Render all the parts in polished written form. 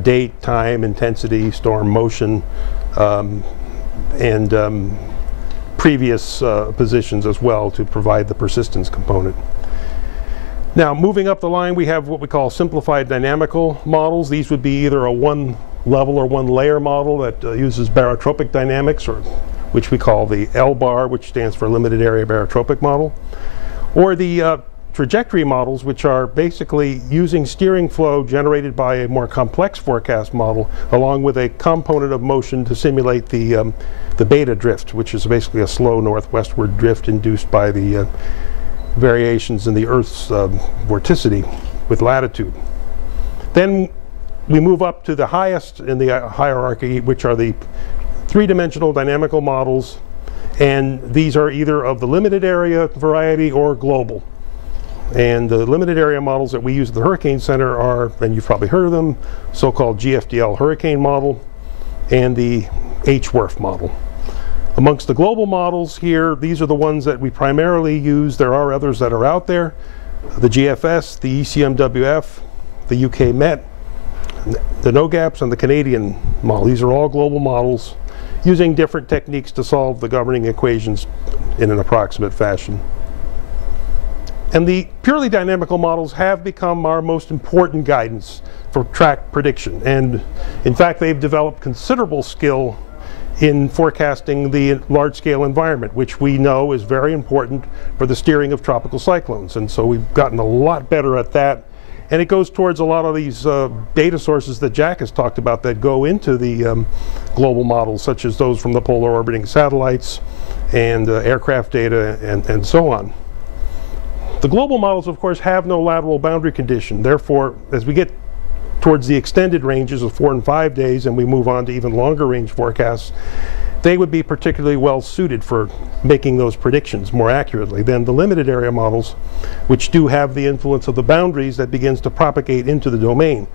date, time, intensity, storm motion, and previous positions as well to provide the persistence component. Now, moving up the line, we have what we call simplified dynamical models. These would be either a one-level or one-layer model that uses barotropic dynamics, or which we call the L-bar, which stands for limited area barotropic model, or the trajectory models, which are basically using steering flow generated by a more complex forecast model, along with a component of motion to simulate the beta drift, which is basically a slow northwestward drift induced by the variations in the Earth's vorticity with latitude. Then we move up to the highest in the hierarchy, which are the three-dimensional dynamical models, and these are either of the limited area variety or global. And the limited area models that we use at the Hurricane Center are, and you've probably heard of them, so-called GFDL hurricane model and the HWRF model. Amongst the global models here, these are the ones that we primarily use. There are others that are out there. The GFS, the ECMWF, the UK MET, the NOGAPS, and the Canadian model. These are all global models using different techniques to solve the governing equations in an approximate fashion. And the purely dynamical models have become our most important guidance for track prediction. And in fact, they've developed considerable skill in forecasting the large-scale environment, which we know is very important for the steering of tropical cyclones. And so we've gotten a lot better at that. And it goes towards a lot of these data sources that Jack has talked about that go into the global models, such as those from the polar orbiting satellites and aircraft data and so on. The global models, of course, have no lateral boundary condition. Therefore, as we get towards the extended ranges of 4 and 5 days and we move on to even longer range forecasts, they would be particularly well suited for making those predictions more accurately than the limited area models, which do have the influence of the boundaries that begins to propagate into the domain.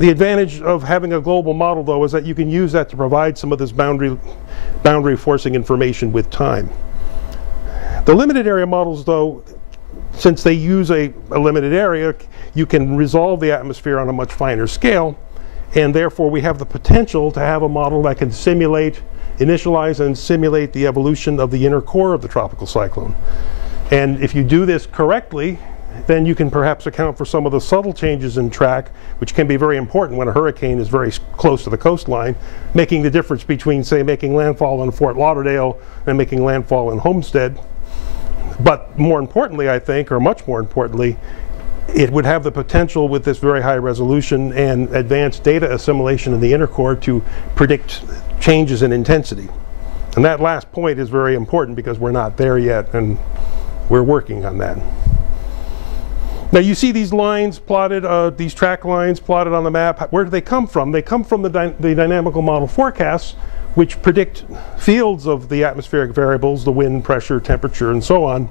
The advantage of having a global model, though, is that you can use that to provide some of this boundary forcing information with time. The limited area models, though, since they use a limited area, you can resolve the atmosphere on a much finer scale, and therefore we have the potential to have a model that can initialize and simulate the evolution of the inner core of the tropical cyclone. And if you do this correctly, then you can perhaps account for some of the subtle changes in track, which can be very important when a hurricane is very close to the coastline, making the difference between, say, making landfall in Fort Lauderdale and making landfall in Homestead. But more importantly, I think, or much more importantly, it would have the potential with this very high resolution and advanced data assimilation in the inner core to predict changes in intensity. And that last point is very important because we're not there yet, and we're working on that. Now you see these lines plotted, these track lines plotted on the map. Where do they come from? They come from the dynamical model forecasts, which predict fields of the atmospheric variables, the wind, pressure, temperature, and so on.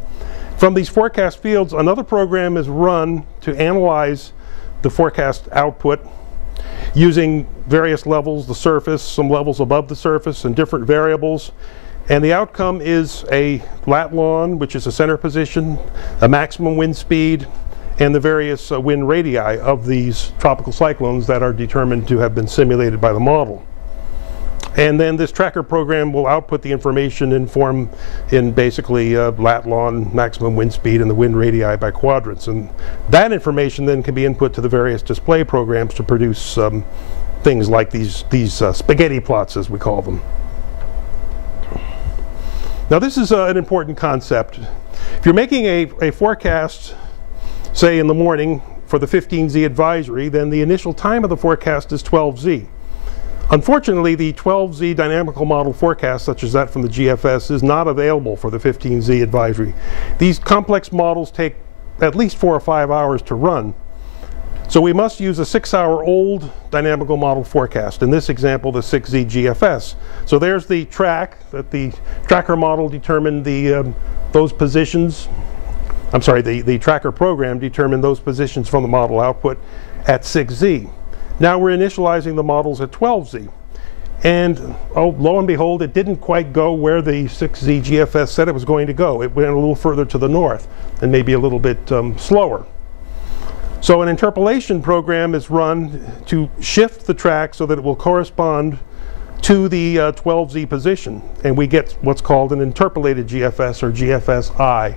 From these forecast fields, another program is run to analyze the forecast output using various levels, the surface, some levels above the surface, and different variables. And the outcome is a lat long, which is a center position, a maximum wind speed, and the various wind radii of these tropical cyclones that are determined to have been simulated by the model. And then this tracker program will output the information in basically lat long, maximum wind speed, and the wind radii by quadrants. And that information then can be input to the various display programs to produce things like these spaghetti plots, as we call them. Now this is an important concept. If you're making a forecast, say in the morning for the 15Z advisory, then the initial time of the forecast is 12Z. Unfortunately, the 12Z dynamical model forecast, such as that from the GFS, is not available for the 15Z advisory. These complex models take at least 4 or 5 hours to run. So we must use a 6-hour-old dynamical model forecast. In this example, the 6Z GFS. So there's the track that the tracker model determined those positions. I'm sorry, the tracker program determined those positions from the model output at 6Z. Now we're initializing the models at 12Z. And oh, lo and behold, it didn't quite go where the 6Z GFS said it was going to go. It went a little further to the north and maybe a little bit slower. So an interpolation program is run to shift the track so that it will correspond to the 12Z position, and we get what's called an interpolated GFS, or GFSI,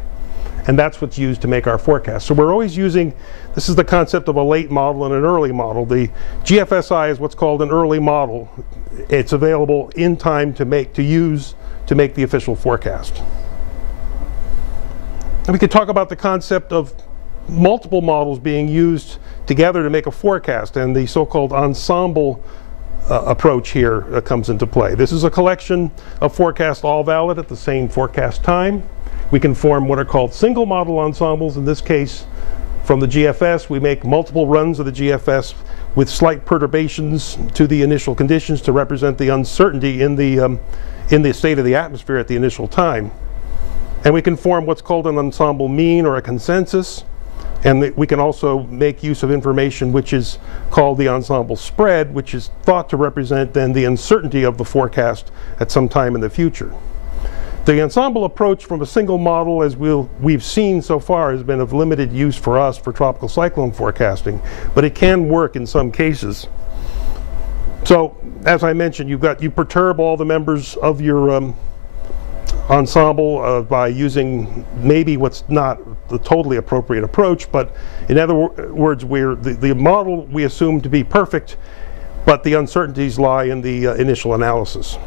and that's what's used to make our forecast. So we're always using, this is the concept of a late model and an early model. The GFSI is what's called an early model. It's available in time to use to make the official forecast. And we could talk about the concept of multiple models being used together to make a forecast, and the so-called ensemble approach here comes into play. This is a collection of forecasts all valid at the same forecast time. We can form what are called single model ensembles. In this case, from the GFS, we make multiple runs of the GFS with slight perturbations to the initial conditions to represent the uncertainty in the state of the atmosphere at the initial time. And we can form what's called an ensemble mean or a consensus. And we can also make use of information which is called the ensemble spread, which is thought to represent then the uncertainty of the forecast at some time in the future. The ensemble approach from a single model, as we've seen so far, has been of limited use for us for tropical cyclone forecasting, but it can work in some cases. So, as I mentioned, you perturb all the members of your ensemble by using maybe what's not the totally appropriate approach, but in other words, the model we assume to be perfect, but the uncertainties lie in the initial analysis.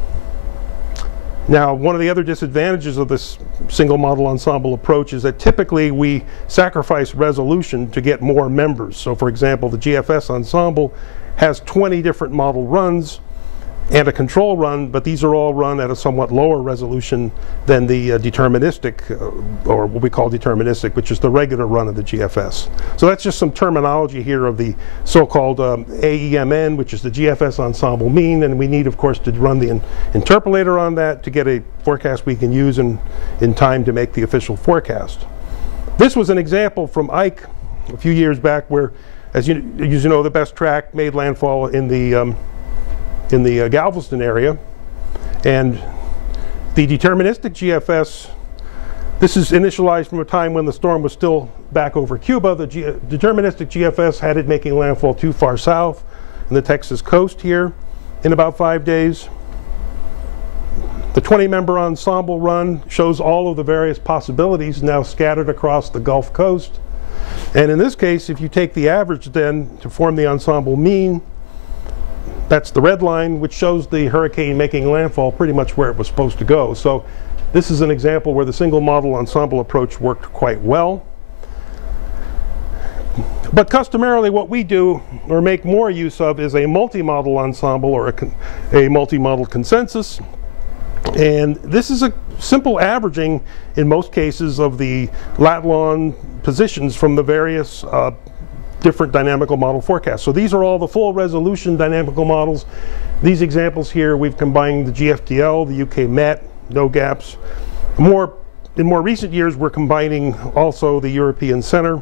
Now, one of the other disadvantages of this single model ensemble approach is that typically we sacrifice resolution to get more members. So for example, the GFS ensemble has 20 different model runs and a control run, but these are all run at a somewhat lower resolution than the deterministic, or what we call deterministic, which is the regular run of the GFS. So that's just some terminology here of the so-called AEMN, which is the GFS ensemble mean, and we need, of course, to run the interpolator on that to get a forecast we can use in time to make the official forecast. This was an example from Ike a few years back where, as you know, the best track made landfall in the Galveston area, and the deterministic GFS, this is initialized from a time when the storm was still back over Cuba. The deterministic GFS had it making landfall too far south in the Texas coast here in about 5 days. The 20-member ensemble run shows all of the various possibilities now scattered across the Gulf Coast, and in this case, if you take the average then to form the ensemble mean, that's the red line, which shows the hurricane making landfall pretty much where it was supposed to go. So this is an example where the single model ensemble approach worked quite well. But customarily what we do, or make more use of, is a multi-model ensemble, or a multi-model consensus. And this is a simple averaging, in most cases, of the lat-long positions from the various different dynamical model forecasts. So these are all the full resolution dynamical models. These examples here, we've combined the GFDL, the UK Met, no gaps. In more recent years, we're combining also the European Center,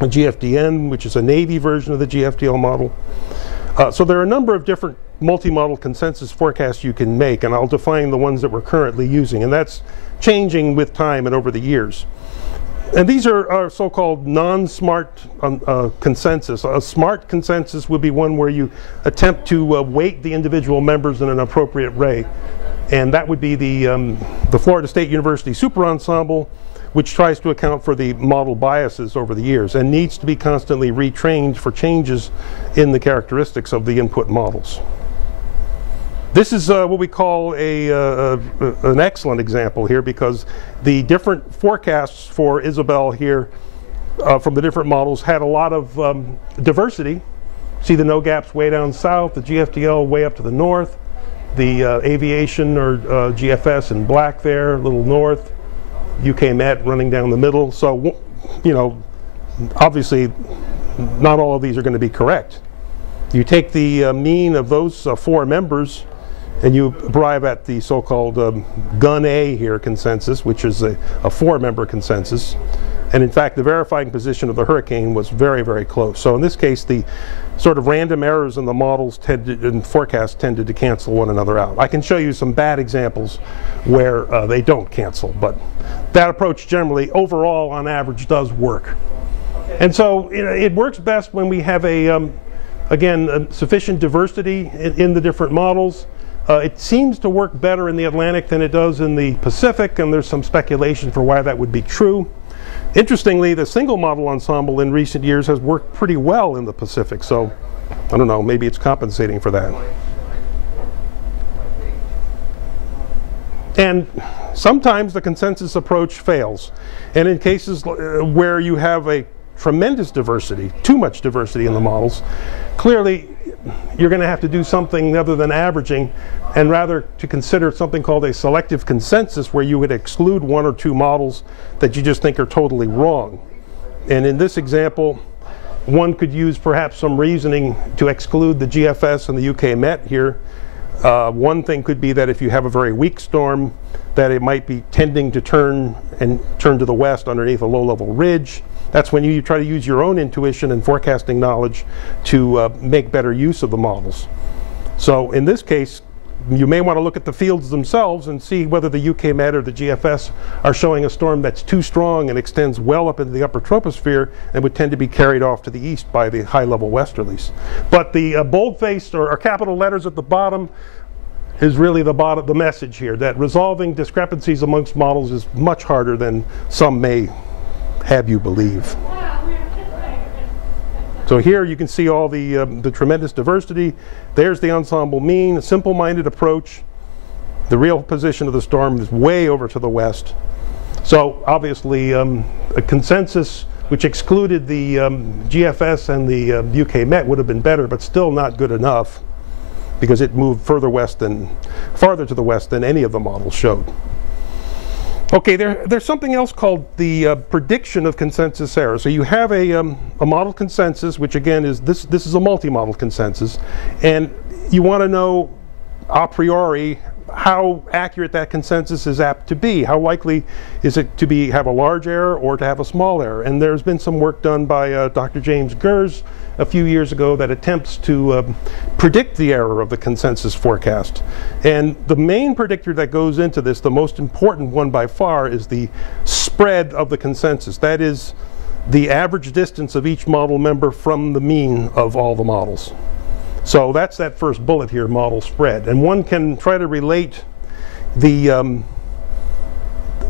a GFDN, which is a Navy version of the GFDL model. So there are a number of different multi-model consensus forecasts you can make, and I'll define the ones that we're currently using, and that's changing with time and over the years. And these are our so-called non-smart consensus. A smart consensus would be one where you attempt to weight the individual members in an appropriate way. And that would be the Florida State University Super Ensemble, which tries to account for the model biases over the years and needs to be constantly retrained for changes in the characteristics of the input models. This is what we call an excellent example here, because the different forecasts for Isabel here from the different models had a lot of diversity. See the no gaps way down south, the GFDL way up to the north, the aviation or GFS in black there, a little north, UK Met running down the middle. So, you know, obviously not all of these are going to be correct. You take the mean of those 4 members, and you arrive at the so-called Gun A here consensus, which is a 4-member consensus. And in fact, the verifying position of the hurricane was very, very close. So in this case, the sort of random errors in the models and forecasts tended to cancel one another out. I can show you some bad examples where they don't cancel, but that approach generally, overall, on average, does work. And so it works best when we have again, sufficient diversity in the different models. It seems to work better in the Atlantic than it does in the Pacific, and there's some speculation for why that would be true. Interestingly, the single model ensemble in recent years has worked pretty well in the Pacific, so I don't know, maybe it's compensating for that. And sometimes the consensus approach fails. And in cases where you have a tremendous diversity, too much diversity in the models, clearly you're going to have to do something other than averaging, and rather to consider something called a selective consensus, where you would exclude one or two models that you just think are totally wrong. And in this example, one could use perhaps some reasoning to exclude the GFS and the UK Met here. One thing could be that if you have a very weak storm, that it might be tending to turn to the west underneath a low-level ridge. That's when you try to use your own intuition and forecasting knowledge to make better use of the models. So in this case, you may want to look at the fields themselves and see whether the UK Met or the GFS are showing a storm that's too strong and extends well up into the upper troposphere and would tend to be carried off to the east by the high-level westerlies. But the bold-faced or capital letters at the bottom is really the message here, that resolving discrepancies amongst models is much harder than some may have you believe. So here you can see all the tremendous diversity. There's the ensemble mean, a simple-minded approach. The real position of the storm is way over to the west. So obviously a consensus which excluded the GFS and the UK Met would have been better, but still not good enough, because it moved farther to the west than any of the models showed. Okay, there's something else called the prediction of consensus error. So you have a model consensus, which again is this is a multi-model consensus, and you want to know a priori how accurate that consensus is apt to be. How likely is it to have a large error or to have a small error? And there's been some work done by Dr. James Gers a few years ago that attempts to predict the error of the consensus forecast. And the main predictor that goes into this, the most important one by far, is the spread of the consensus. That is the average distance of each model member from the mean of all the models. So that's that first bullet here, model spread. And one can try to relate then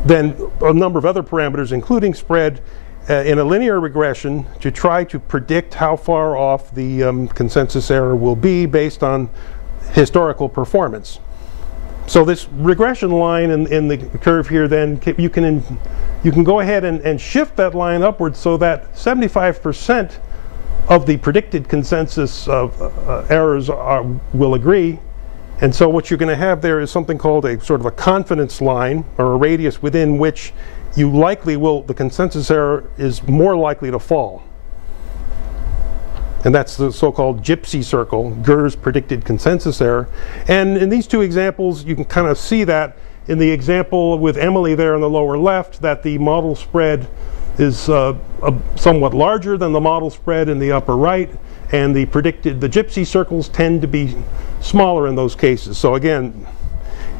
a number of other parameters, including spread, in a linear regression to try to predict how far off the consensus error will be based on historical performance. So this regression line in the curve here, then you can go ahead and shift that line upwards so that 75% of the predicted consensus of errors will agree. And so what you're going to have there is something called a sort of a confidence line, or a radius within which the consensus error is more likely to fall. And that's the so-called Gypsy Circle, Gers predicted consensus error. And in these two examples, you can kind of see that in the example with Emily there on the lower left, that the model spread is somewhat larger than the model spread in the upper right, and the Gypsy circles tend to be smaller in those cases. So again,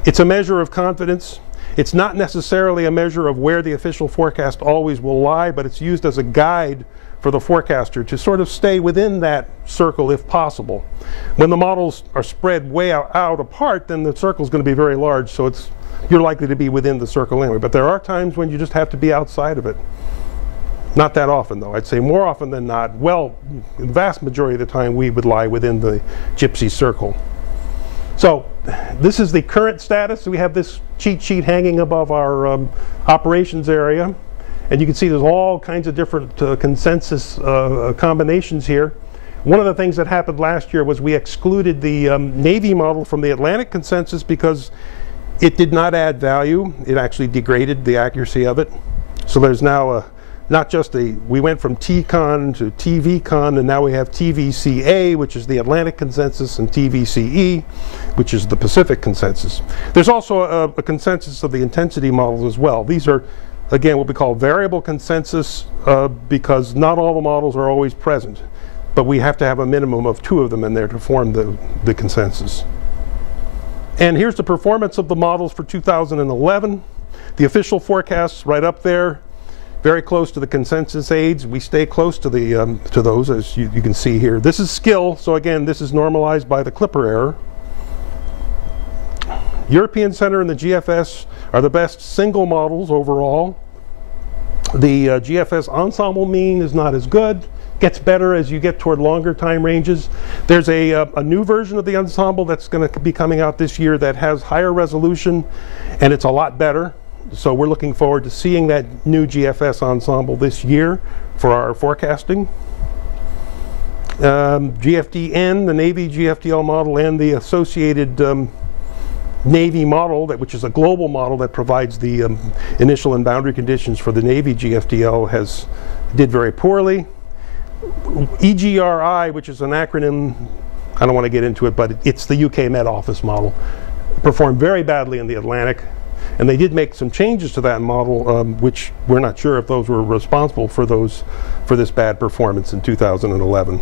it's a measure of confidence. It's not necessarily a measure of where the official forecast always will lie, but it's used as a guide for the forecaster to sort of stay within that circle if possible. When the models are spread way out apart, then the circle is going to be very large, so you're likely to be within the circle anyway. But there are times when you just have to be outside of it. Not that often, though. I'd say more often than not, well, the vast majority of the time we would lie within the Gypsy Circle. So this is the current status. We have this cheat sheet hanging above our operations area. And you can see there's all kinds of different consensus combinations here. One of the things that happened last year was we excluded the Navy model from the Atlantic consensus because it did not add value. It actually degraded the accuracy of it. So there's now not just we went from TCON to TVCON, and now we have TVCA, which is the Atlantic consensus, and TVCE, which is the Pacific consensus. There's also a consensus of the intensity models as well. These are, again, what we call variable consensus because not all the models are always present, but we have to have a minimum of 2 of them in there to form the consensus. And here's the performance of the models for 2011. The official forecasts right up there. very close to the consensus aids. We stay close to the to those, as you can see here. This is skill, so again, this is normalized by the Clipper error. European Center and the GFS are the best single models overall. The GFS ensemble mean is not as good. Gets better as you get toward longer time ranges. There's a new version of the ensemble that's going to be coming out this year that has higher resolution, and it's a lot better. So we're looking forward to seeing that new GFS ensemble this year for our forecasting. GFDN, the Navy GFDL model, and the associated Navy model, which is a global model that provides the initial and boundary conditions for the Navy GFDL, did very poorly. EGRI, which is an acronym, I don't want to get into it, but it's the UK Met Office model, performed very badly in the Atlantic, and they did make some changes to that model, which we're not sure if those were responsible for this bad performance in 2011.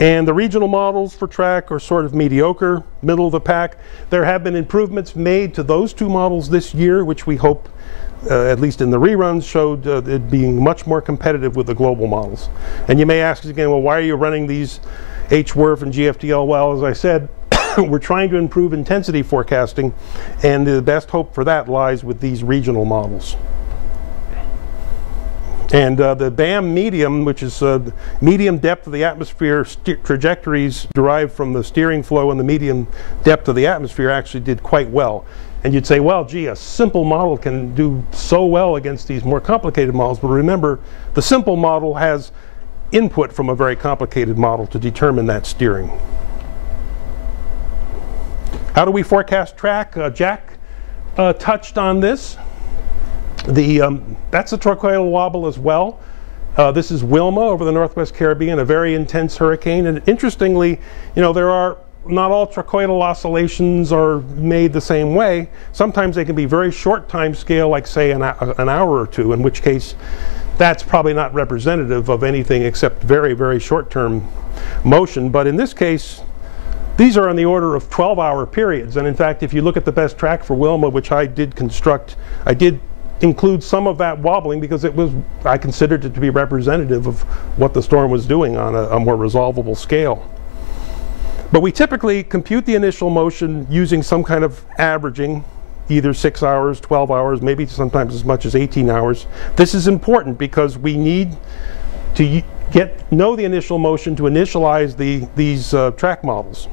And the regional models for track are sort of mediocre, middle of the pack. There have been improvements made to those two models this year, which we hope, at least in the reruns, showed it being much more competitive with the global models. And you may ask again, well, why are you running these HWRF and GFDL? Well, as I said, we're trying to improve intensity forecasting, and the best hope for that lies with these regional models. And the BAM medium, which is medium depth of the atmosphere trajectories derived from the steering flow and the medium depth of the atmosphere, actually did quite well. And you'd say, well, gee, a simple model can do so well against these more complicated models. But remember, the simple model has input from a very complicated model to determine that steering. How do we forecast track? Jack touched on this. That's a trochoidal wobble as well. This is Wilma over the Northwest Caribbean, a very intense hurricane. And interestingly, not all trochoidal oscillations are made the same way. Sometimes they can be very short time scale, like say an hour or two, in which case that's probably not representative of anything except very, very short-term motion. But in this case, these are on the order of 12-hour periods. And in fact, if you look at the best track for Wilma, which I did construct, I did include some of that wobbling because I considered it to be representative of what the storm was doing on a more resolvable scale. But we typically compute the initial motion using some kind of averaging, either 6 hours, 12 hours, maybe sometimes as much as 18 hours. This is important because we need to know the initial motion to initialize these track models,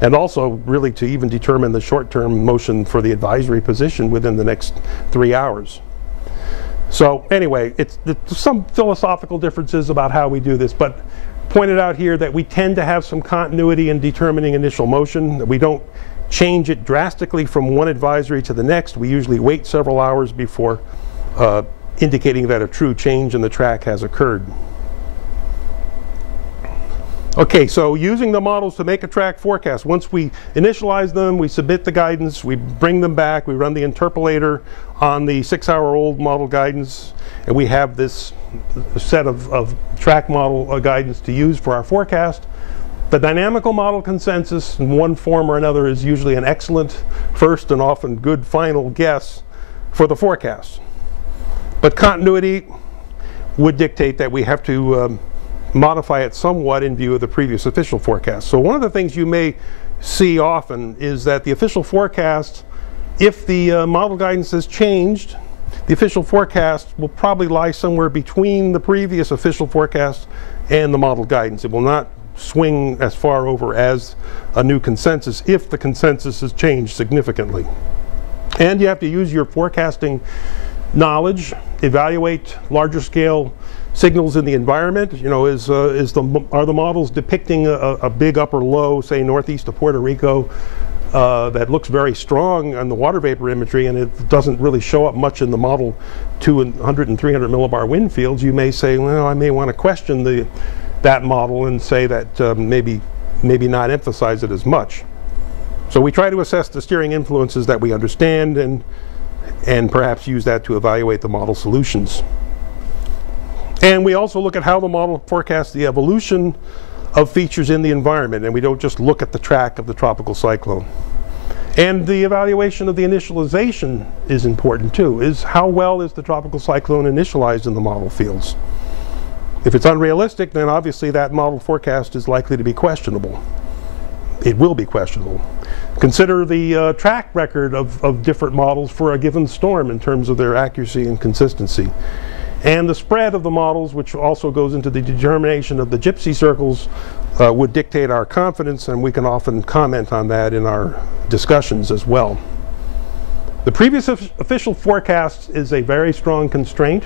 and also really to even determine the short-term motion for the advisory position within the next 3 hours. So anyway, there's some philosophical differences about how we do this, but pointed out here that we tend to have some continuity in determining initial motion. We don't change it drastically from one advisory to the next. We usually wait several hours before indicating that a true change in the track has occurred. Okay, so using the models to make a track forecast. Once we initialize them, we submit the guidance, we bring them back, we run the interpolator on the 6-hour-old model guidance, and we have this set of track model guidance to use for our forecast. The dynamical model consensus in one form or another is usually an excellent first and often good final guess for the forecast. But continuity would dictate that we have to modify it somewhat in view of the previous official forecast. So one of the things you may see often is that the official forecast, if the model guidance has changed, the official forecast will probably lie somewhere between the previous official forecast and the model guidance. It will not swing as far over as a new consensus if the consensus has changed significantly. And you have to use your forecasting knowledge, evaluate larger scale signals in the environment. Are the models depicting a big upper low, say northeast of Puerto Rico, that looks very strong on the water vapor imagery, and it doesn't really show up much in the model 200 and 300 millibar wind fields? You may say, well, I may want to question that model and say that maybe not emphasize it as much. So we try to assess the steering influences that we understand and perhaps use that to evaluate the model solutions. And we also look at how the model forecasts the evolution of features in the environment, and we don't just look at the track of the tropical cyclone. And the evaluation of the initialization is important too. How well is the tropical cyclone initialized in the model fields? If it's unrealistic, then obviously that model forecast is likely to be questionable. It will be questionable. Consider the track record of different models for a given storm in terms of their accuracy and consistency. And the spread of the models, which also goes into the determination of the Gypsy circles, would dictate our confidence, and we can often comment on that in our discussions as well. The previous official forecast is a very strong constraint.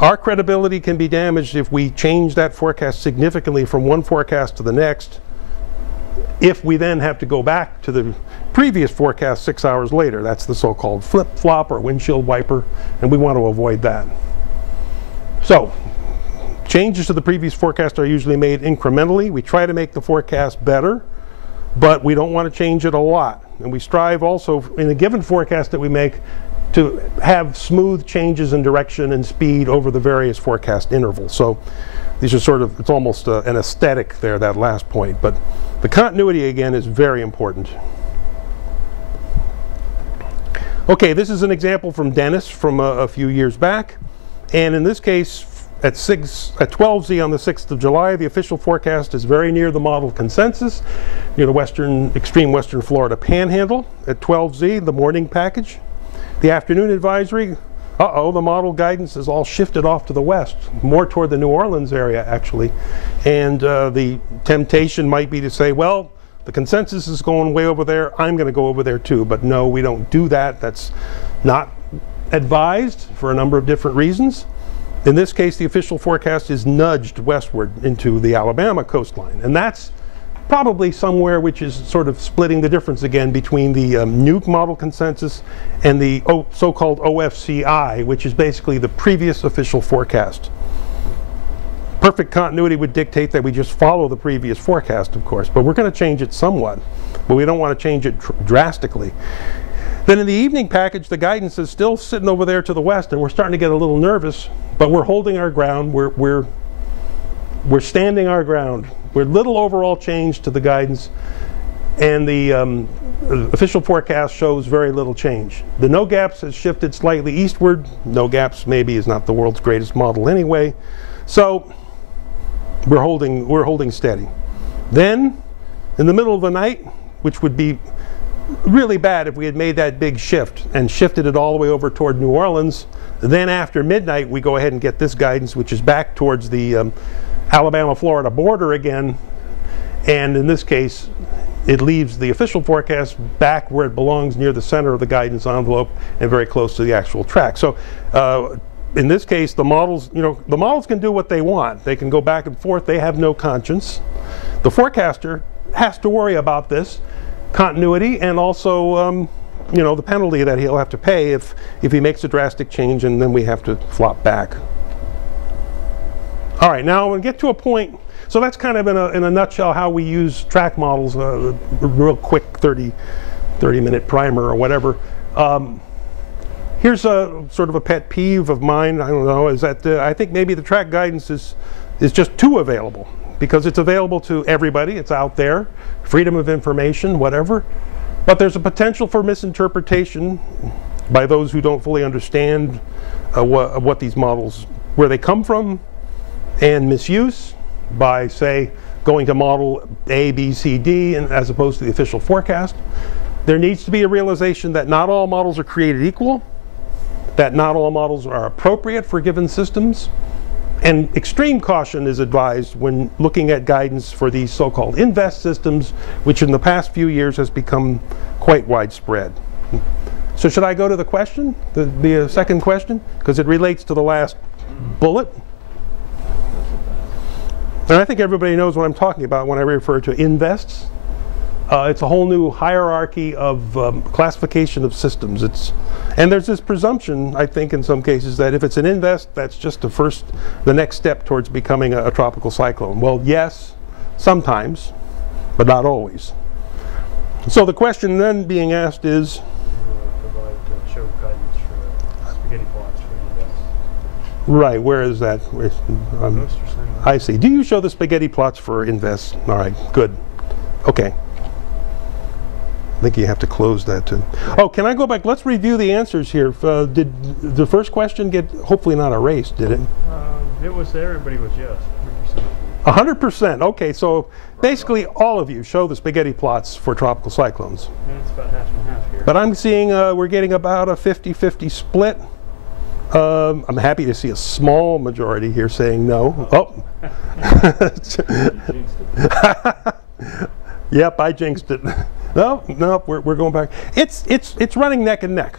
Our credibility can be damaged if we change that forecast significantly from one forecast to the next, if we then have to go back to the previous forecast 6 hours later. That's the so-called flip-flop or windshield wiper, and we want to avoid that. So, changes to the previous forecast are usually made incrementally. We try to make the forecast better, but we don't want to change it a lot. And we strive also, in a given forecast that we make, to have smooth changes in direction and speed over the various forecast intervals. So these are sort of, it's almost an aesthetic there, that last point. But the continuity, again, is very important. Okay, this is an example from Dennis from a few years back. And in this case, at 12Z on the 6th of July, the official forecast is very near the model consensus, near the extreme western Florida panhandle. At 12Z, the morning package. The afternoon advisory, the model guidance is all shifted off to the west, more toward the New Orleans area, actually. And the temptation might be to say, well, the consensus is going way over there, I'm going to go over there too. But no, we don't do that. That's not advised for a number of different reasons. In this case, the official forecast is nudged westward into the Alabama coastline. And that's probably somewhere which is sort of splitting the difference again between the new model consensus and the so-called OFCI, which is basically the previous official forecast. Perfect continuity would dictate that we just follow the previous forecast, of course, but we're going to change it somewhat, but we don't want to change it drastically. Then in the evening package, the guidance is still sitting over there to the west, and we're starting to get a little nervous, but we're holding our ground. We're standing our ground. We're little overall change to the guidance, and the official forecast shows very little change. The no gaps has shifted slightly eastward. No gaps maybe is not the world's greatest model anyway, so we're holding steady. Then, in the middle of the night, which would be really bad if we had made that big shift and shifted it all the way over toward New Orleans, then after midnight we go ahead and get this guidance, which is back towards the Alabama-Florida border again, and in this case it leaves the official forecast back where it belongs, near the center of the guidance envelope and very close to the actual track. So in this case, the models, the models can do what they want. They can go back and forth. They have no conscience. The forecaster has to worry about this continuity and also the penalty that he'll have to pay if he makes a drastic change, and then we have to flop back. All right, now we'll get to a point. So that's kind of in a nutshell how we use track models, a real quick 30-minute primer or whatever. Here's a sort of a pet peeve of mine, I don't know, is that I think maybe the track guidance is just too available, because it's available to everybody. It's out there, freedom of information, whatever. But there's a potential for misinterpretation by those who don't fully understand what these models, where they come from, and misuse by, say, going to model A, B, C, D, and as opposed to the official forecast. There needs to be a realization that not all models are created equal, that not all models are appropriate for given systems, and extreme caution is advised when looking at guidance for these so-called invest systems, which in the past few years has become quite widespread. So should I go to the question, the second question? Because it relates to the last bullet. And I think everybody knows what I'm talking about when I refer to invests. It's a whole new hierarchy of classification of systems. And there's this presumption, I think, in some cases, that if it's an invest, that's just the next step towards becoming a tropical cyclone. Well, yes, sometimes, but not always. So the question then being asked is, show guidance for spaghetti plots for invests. Right, where is that? I see. Do you show the spaghetti plots for invests? All right, good. Okay. I think you have to close that too. Oh, can I go back? Let's review the answers here. Did the first question get hopefully not erased, did it? It was there, everybody was yes. 100%. Okay, so basically all of you show the spaghetti plots for tropical cyclones. And it's about half and half here. But I'm seeing we're getting about a 50-50 split. I'm happy to see a small majority here saying no. Oh. Yep, I jinxed it. No, we're going back. It's running neck and neck.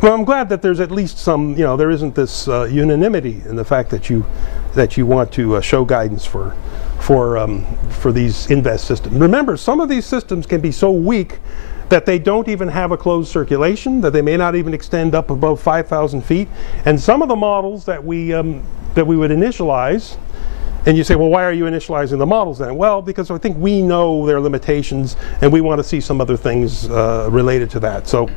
Well, I'm glad that there's at least some, there isn't this unanimity in the fact that you want to show guidance for these invest systems. Remember, some of these systems can be so weak that they don't even have a closed circulation, that they may not even extend up above 5,000 feet. And some of the models that we would initialize, and you say, well, why are you initializing the models then? Well, because I think we know their limitations, and we want to see some other things related to that. So,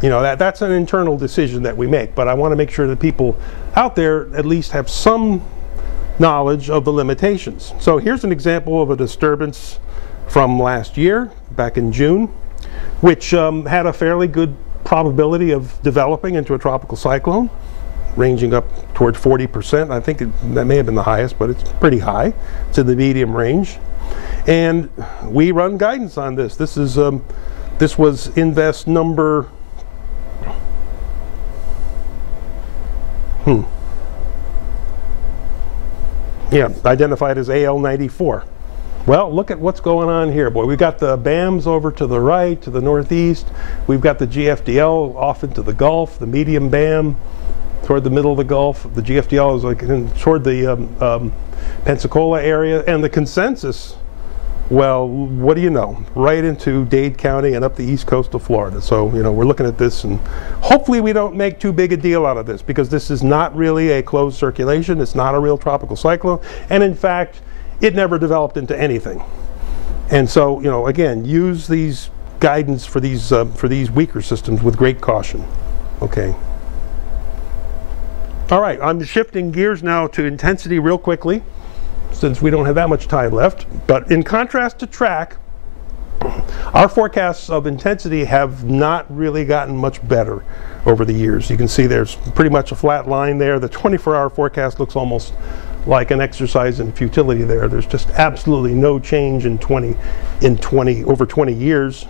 that's an internal decision that we make. But I want to make sure that people out there at least have some knowledge of the limitations. So here's an example of a disturbance from last year, back in June, which had a fairly good probability of developing into a tropical cyclone, ranging up towards 40%. I think that may have been the highest, but it's pretty high. It's in the medium range. And we run guidance on this. This was invest number identified as AL94. Well, look at what's going on here, boy. We've got the BAMs over to the right, to the northeast. We've got the GFDL off into the Gulf, the medium BAM toward the middle of the Gulf. The GFDL is like toward the Pensacola area, and the consensus, well, what do you know? Right into Dade County and up the east coast of Florida. So, we're looking at this, and hopefully we don't make too big a deal out of this, because this is not really a closed circulation. It's not a real tropical cyclone, and in fact, it never developed into anything. And so, again, use these guidance for these weaker systems with great caution. Okay. All right, I'm shifting gears now to intensity real quickly, since we don't have that much time left. But in contrast to track, our forecasts of intensity have not really gotten much better over the years. You can see there's pretty much a flat line there. The 24-hour forecast looks almost like an exercise in futility there. There's just absolutely no change in over 20 years.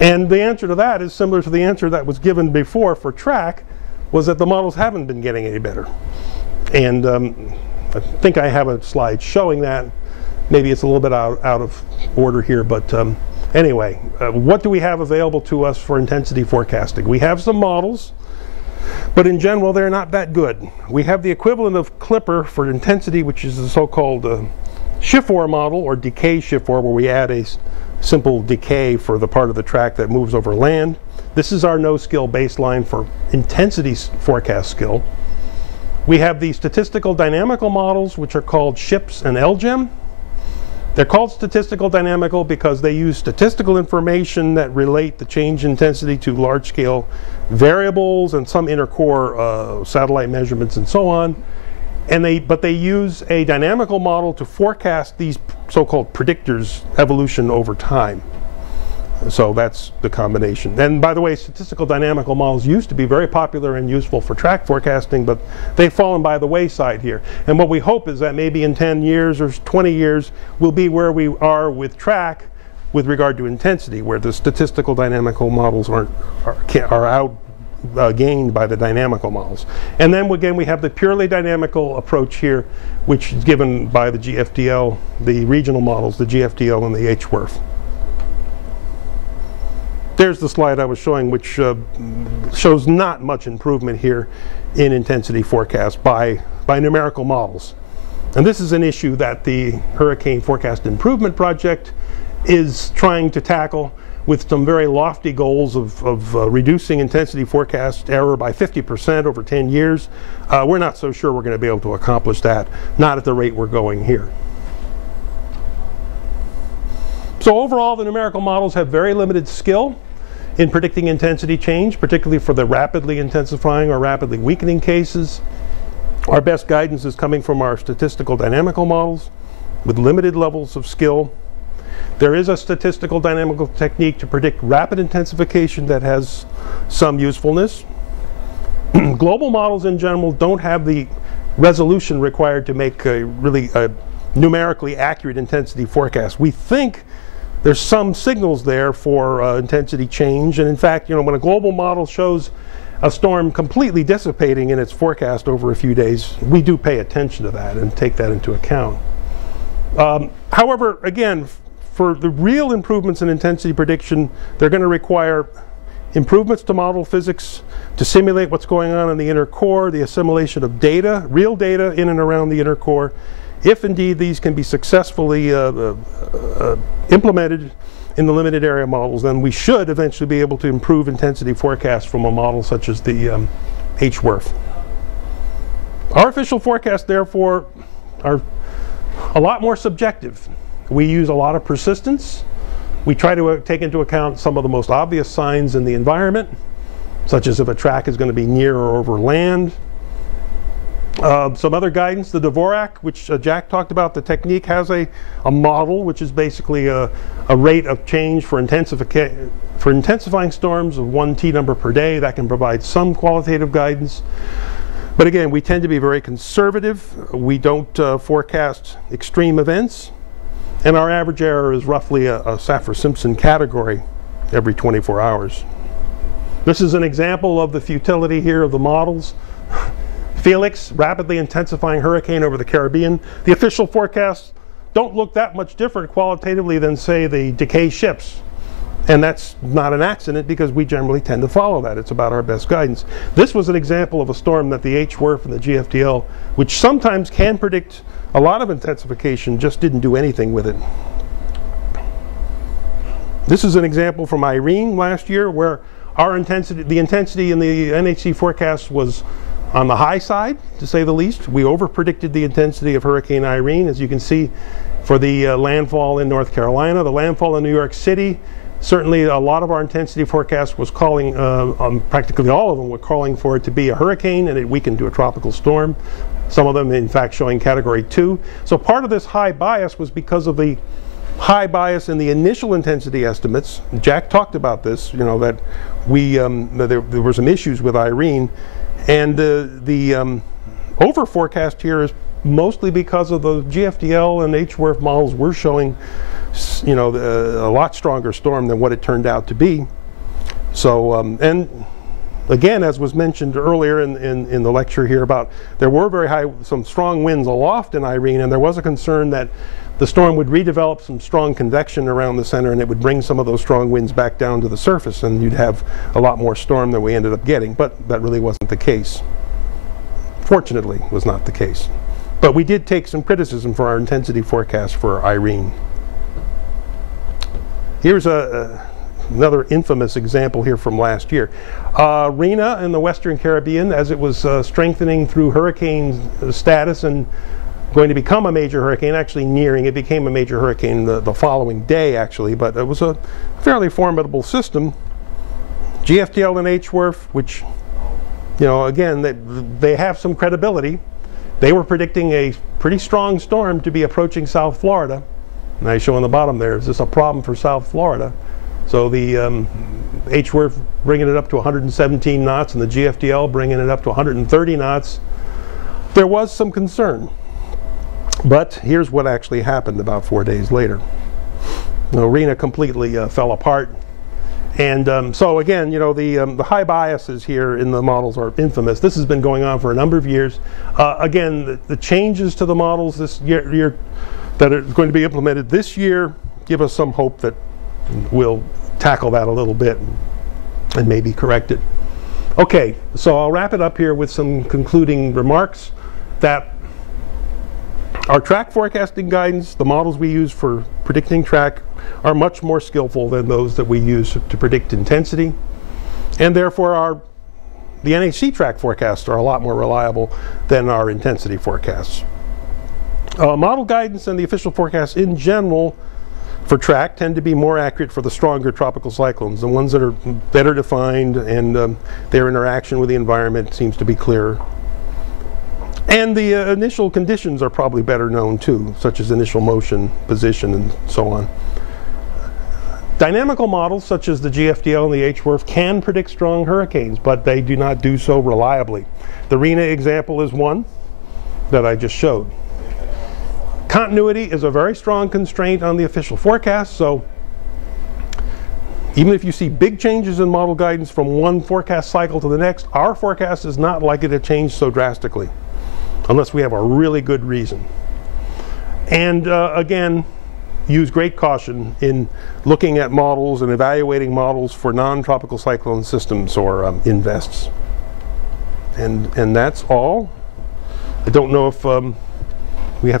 And the answer to that is similar to the answer that was given before for track, was that the models haven't been getting any better. And I think I have a slide showing that. Maybe it's a little bit out of order here, but anyway, what do we have available to us for intensity forecasting? We have some models, but in general, they're not that good. We have the equivalent of Clipper for intensity, which is the so-called Shift-4 model, or decay Shift-4, where we add a simple decay for the part of the track that moves over land. This is our no-skill baseline for intensity forecast skill. We have the statistical dynamical models, which are called SHIPS and LGEM. They're called statistical dynamical because they use statistical information that relate the change in intensity to large-scale variables and some inner-core satellite measurements and so on. But they use a dynamical model to forecast these so-called predictors' evolution over time. So that's the combination. And by the way, statistical dynamical models used to be very popular and useful for track forecasting, but they've fallen by the wayside here. And what we hope is that maybe in 10 years or 20 years, we'll be where we are with track with regard to intensity, where the statistical dynamical models are outgained by the dynamical models. And then again, we have the purely dynamical approach here, which is given by the GFDL, the regional models, the GFDL and the HWRF. There's the slide I was showing, which shows not much improvement here in intensity forecast by numerical models. And this is an issue that the Hurricane Forecast Improvement Project is trying to tackle with some very lofty goals of reducing intensity forecast error by 50% over 10 years. We're not so sure we're going to be able to accomplish that, not at the rate we're going here. So overall, the numerical models have very limited skill in predicting intensity change, particularly for the rapidly intensifying or rapidly weakening cases. Our best guidance is coming from our statistical dynamical models with limited levels of skill. There is a statistical dynamical technique to predict rapid intensification that has some usefulness. Global models in general don't have the resolution required to make a really numerically accurate intensity forecast. We think there's some signals there for intensity change, and in fact, you know, when a global model shows a storm completely dissipating in its forecast over a few days, we do pay attention to that and take that into account. However, again, for the real improvements in intensity prediction, they're going to require improvements to model physics to simulate what's going on in the inner core, the assimilation of data, real data in and around the inner core. If indeed these can be successfully implemented in the limited area models, then we should eventually be able to improve intensity forecasts from a model such as the HWRF. Artificial forecasts, therefore, are a lot more subjective. We use a lot of persistence. We try to take into account some of the most obvious signs in the environment, such as if a track is going to be near or over land. Some other guidance, the Dvorak, which Jack talked about, the technique has a model which is basically a rate of change for intensifying storms of 1 T number per day. That can provide some qualitative guidance. But again, we tend to be very conservative. We don't forecast extreme events. And our average error is roughly a Saffir-Simpson category every 24 hours. This is an example of the futility here of the models. Felix, rapidly intensifying hurricane over the Caribbean. The official forecasts don't look that much different qualitatively than, say, the decay ships. And that's not an accident, because we generally tend to follow that. It's about our best guidance. This was an example of a storm that the HWRF and the GFDL, which sometimes can predict a lot of intensification, just didn't do anything with it. This is an example from Irene last year, where our intensity, the intensity in the NHC forecast was on the high side, to say the least. We over-predicted the intensity of Hurricane Irene, as you can see, for the landfall in North Carolina, the landfall in New York City. Certainly a lot of our intensity forecast was calling, practically all of them were calling for it to be a hurricane, and it weakened to a tropical storm. Some of them, in fact, showing category 2. So part of this high bias was because of the high bias in the initial intensity estimates. Jack talked about this, you know, that we, there were some issues with Irene. And the over forecast here is mostly because of the GFDL and HWRF models were showing, you know, a lot stronger storm than what it turned out to be. So, and again, as was mentioned earlier in the lecture here about, there were very high, some strong winds aloft in Irene, and there was a concern that the storm would redevelop some strong convection around the center, and it would bring some of those strong winds back down to the surface, and you'd have a lot more storm than we ended up getting. But that really wasn't the case. Fortunately, was not the case. But we did take some criticism for our intensity forecast for Irene. Here's another infamous example here from last year. Rena in the Western Caribbean, as it was strengthening through hurricane status and going to become a major hurricane, actually nearing, it became a major hurricane the following day, actually, but it was a fairly formidable system. GFDL and HWRF, which, you know, again, they have some credibility. They were predicting a pretty strong storm to be approaching South Florida. And I show on the bottom there, is this a problem for South Florida? So the HWRF bringing it up to 117 knots and the GFDL bringing it up to 130 knots. There was some concern. But here's what actually happened about 4 days later. Rena completely fell apart. And so again, you know, the high biases here in the models are infamous. This has been going on for a number of years. Again, the changes to the models this year that are going to be implemented this year give us some hope that we'll tackle that a little bit and maybe correct it. Okay, so I'll wrap it up here with some concluding remarks that our track forecasting guidance, the models we use for predicting track, are much more skillful than those that we use to predict intensity. And therefore the NHC track forecasts are a lot more reliable than our intensity forecasts. Model guidance and the official forecasts in general for track tend to be more accurate for the stronger tropical cyclones, the ones that are better defined and their interaction with the environment seems to be clearer. And the initial conditions are probably better known too, such as initial motion, position, and so on. Dynamical models such as the GFDL and the HWRF can predict strong hurricanes, but they do not do so reliably. The RENA example is one that I just showed. Continuity is a very strong constraint on the official forecast, so even if you see big changes in model guidance from one forecast cycle to the next, our forecast is not likely to change so drastically, unless we have a really good reason. And again, use great caution in looking at models and evaluating models for non-tropical cyclone systems or invests. And that's all. I don't know if we have to